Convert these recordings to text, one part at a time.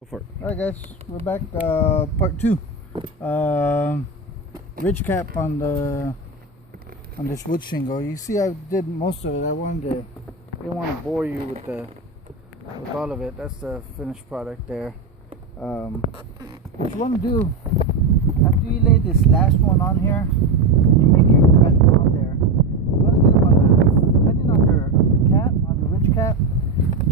Go for it. Alright guys, we're back, part 2. Ridge cap on this wood shingle. You see I did most of it. Didn't want to bore you with all of it. That's the finished product there. What you want to do after you lay this last one on here and you make your cut on there, you want to get about depending on your cap, on your ridge cap,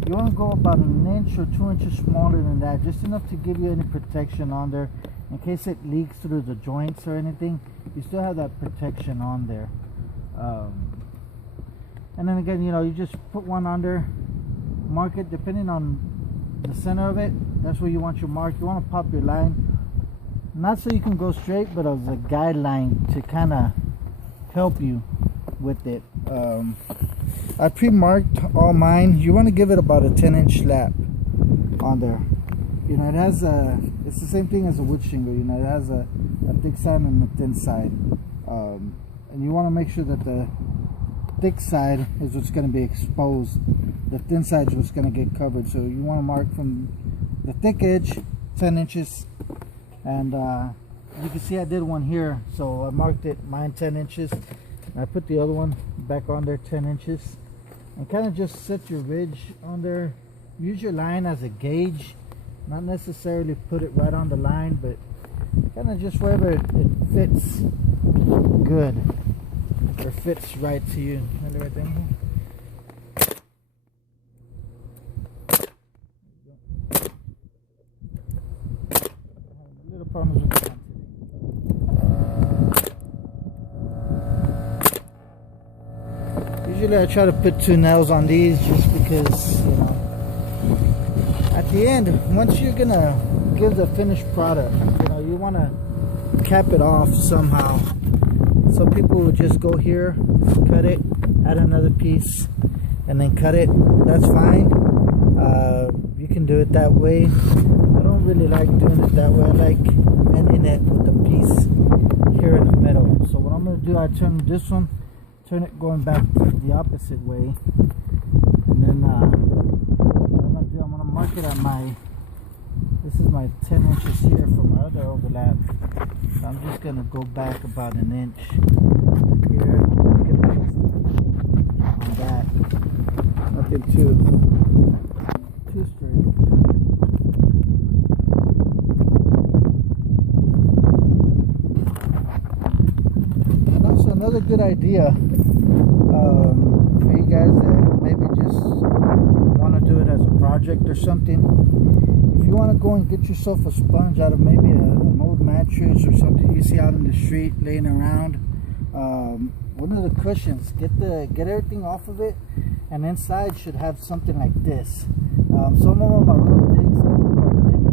you want to go about an inch or 2 inches smaller than that, just enough to give you any protection on there in case it leaks through the joints or anything. You still have that protection on there. And then again, you just put one under, mark it depending on the center of it. That's where you want your mark. You want to pop your line, not so you can go straight, but as a guideline to kind of help you with it. I pre-marked all mine. You want to give it about a 10-inch slap on there. It has it's the same thing as a wood shingle. It has a thick side and a thin side, and you want to make sure that the thick side is what's going to be exposed. The thin side is what's going to get covered. So you want to mark from the thick edge 10 inches, and you can see I did one here, so I marked mine 10 inches. I put the other one back on there 10 inches, and kind of just set your ridge on there. Use your line as a gauge, not necessarily put it right on the line, but kind of just wherever it fits good or fits right to you. Right there. Little problems with that. Usually I try to put 2 nails on these just because, at the end, once you're gonna give the finished product, you want to cap it off somehow. Some people will just go here, cut it, add another piece, and then cut it. That's fine. You can do it that way. I don't really like doing it that way. I like ending it with a piece here in the middle. So what I'm gonna do, I turn this one, turn it going back the opposite way, and then what I'm gonna do, I'm gonna mark it at this is my 10 inches here for my other overlap. So I'm just gonna go back about an inch here, on that, nothing too straight. And also another good idea for you guys that maybe just want to do it as a project or something. If you want to go and get yourself a sponge out of maybe an old mattress or something you see out in the street laying around, one of the cushions, get everything off of it, and inside should have something like this. Some of them are real big, some of them are thin,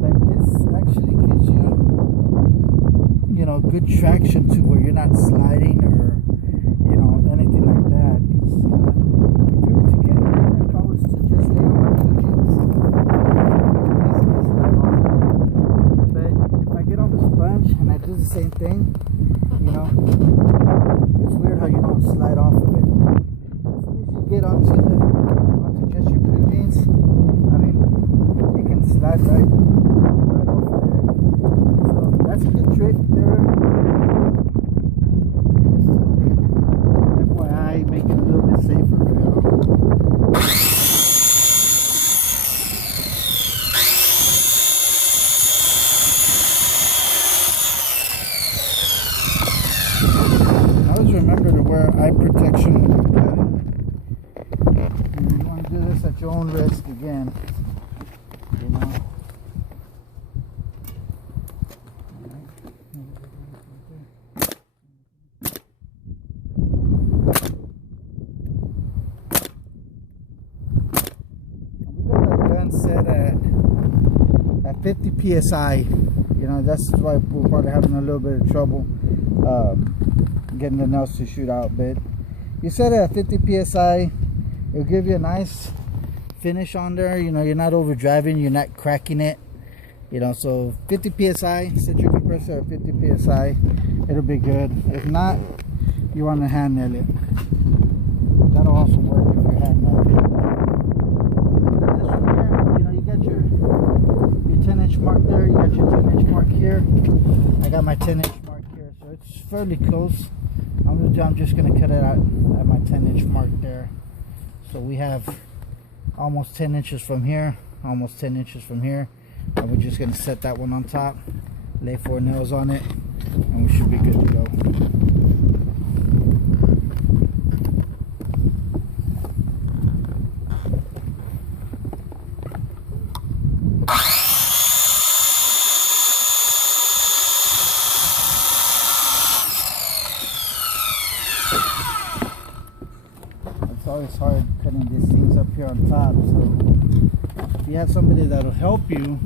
but this actually gives you good traction to where you're not sliding or anything like that. If you were to get here, if I was to just lay on my jeans, but if I get on the sponge and I do the same thing, it's weird how you don't slide off of it. As soon as you get onto just your blue jeans, you can slide right off of there. So that's a good trick there. FYI, make it a little bit safer. Always remember to wear eye protection when you're cutting. You want to do this at your own risk again. We got our gun set at 50 psi. That's why we're probably having a little bit of trouble getting the nails to shoot out. But you set it at 50 psi, it'll give you a nice finish on there. You're not overdriving, you're not cracking it. So 50 psi, set your compressor at 50 psi, it'll be good. If not, you want to hand nail it. That'll also work if you're hand nailing it. This one here, you got your 10-inch mark there. You got your 10-inch mark here. I got my 10-inch mark here, so it's fairly close. I'm just gonna cut it out at my 10-inch mark there. So we have almost 10 inches from here, almost 10 inches from here, and we're just gonna set that one on top, lay 4 nails on it, and we should be good to go. It's always hard cutting these things up here on top, so if you have somebody that'll help you,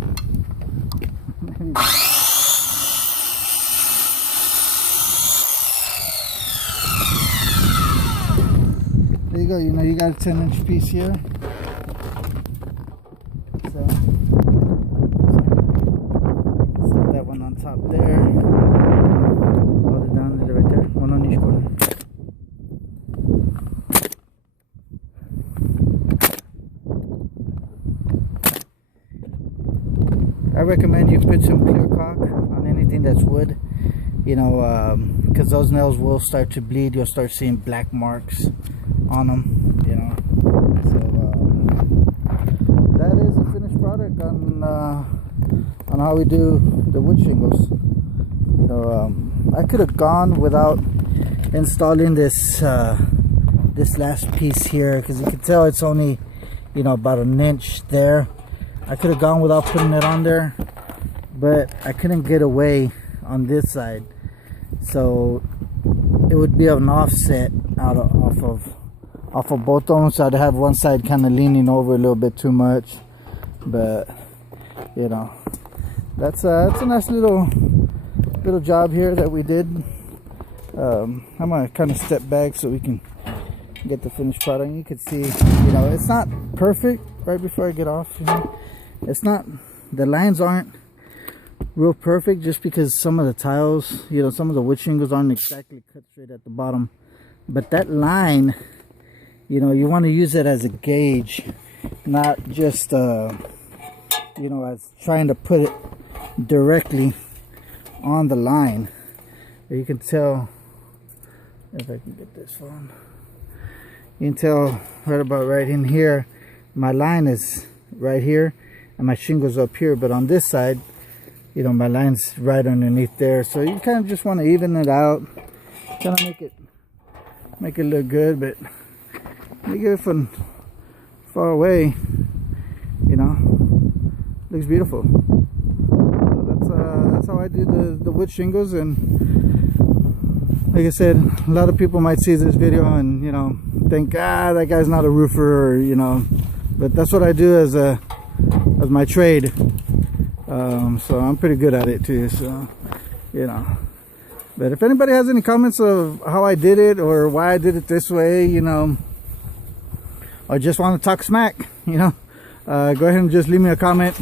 maybe there you go. You know, you got a 10-inch piece here, so set that one on top there, hold it down, leave it right there, one on each corner. I recommend you put some clear caulk on anything that's wood, you know, because those nails will start to bleed. You'll start seeing black marks on them, you know. So that is the finished product on how we do the wood shingles. You know, I could have gone without installing this this last piece here, because you can tell it's only, you know, about an inch there. I could have gone without putting it on there, but I couldn't get away on this side, so it would be an offset off of both of them. So I'd have one side kind of leaning over a little bit too much, but you know, that's a nice little job here that we did. I'm gonna kind of step back so we can get the finished product. You can see, you know, it's not perfect. Right before I get off, you know, it's not, the lines aren't real perfect, just because some of the tiles, you know, some of the wood shingles aren't exactly cut straight at the bottom. But that line, you know, you want to use it as a gauge, not just you know, as trying to put it directly on the line. You can tell, if I can get this one, you can tell right about right in here, my line is right here and my shingles up here, but on this side, you know, my line's right underneath there. So you kind of just want to even it out, kind of make it look good. But you get it from far away, you know, looks beautiful. So that's how I do the wood shingles. And like I said, a lot of people might see this video and, you know, think, that guy's not a roofer, or, you know, but that's what I do as my trade. So I'm pretty good at it too, so, you know. But if anybody has any comments of how I did it, or why I did it this way, you know, or just want to talk smack, you know, go ahead and just leave me a comment.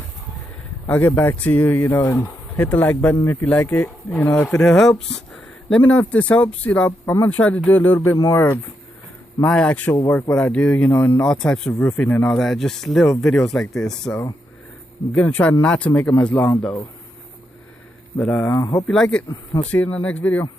I'll get back to you, you know, and hit the like button if you like it. You know, if it helps, let me know if this helps. You know, I'm gonna try to do a little bit more of my actual work, what I do, you know, and all types of roofing and all that, just little videos like this. So I'm gonna try not to make them as long though. But hope you like it. I'll see you in the next video.